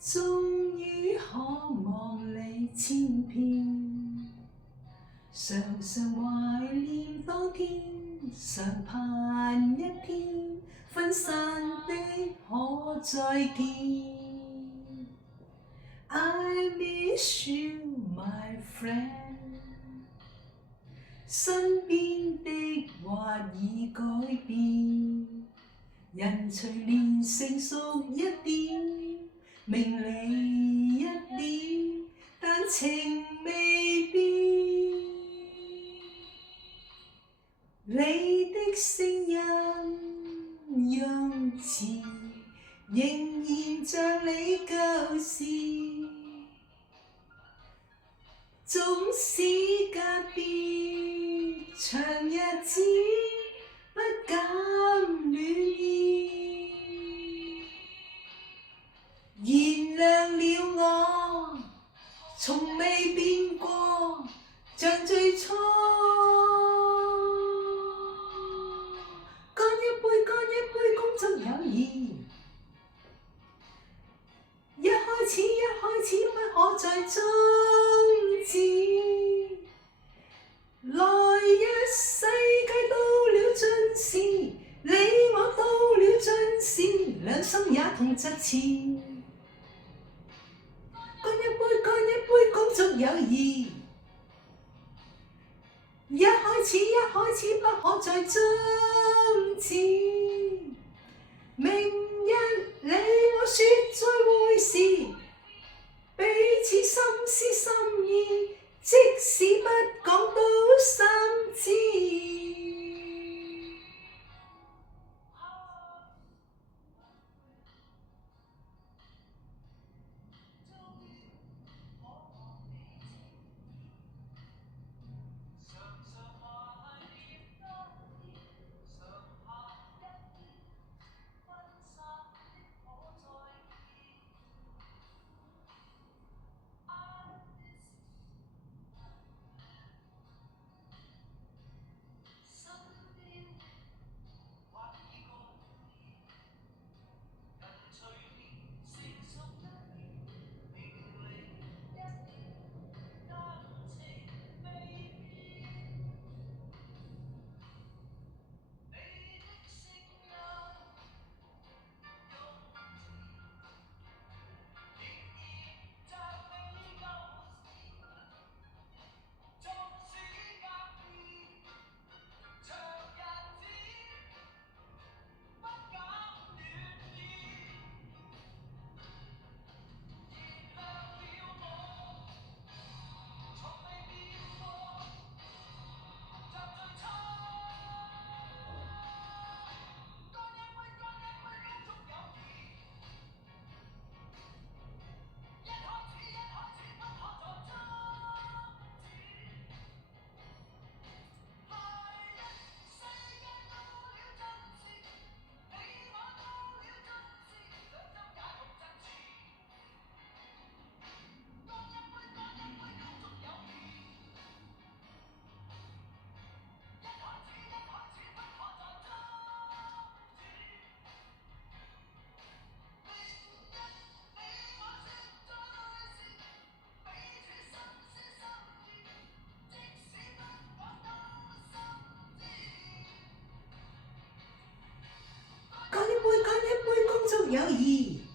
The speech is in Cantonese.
終於可望你千遍，常常懷念當天，常盼一天分散的可再見。I miss you, my friend。身邊的話已改變，人隨年成熟一點，明理一點，但情未變。你的聲音樣似仍然像你舊時，縱使隔別長日子，不減暖意。原諒了我，從未變過，像最初。乾一杯，恭祝友誼。一開始不可再終止。來日世界到了盡時，你我到了盡時，兩心也同疾馳。乾一杯，恭祝友誼。一開始不可再終止。明日你我說再會時，彼此心思心意，即使不講都心知。乾一杯，恭祝友誼。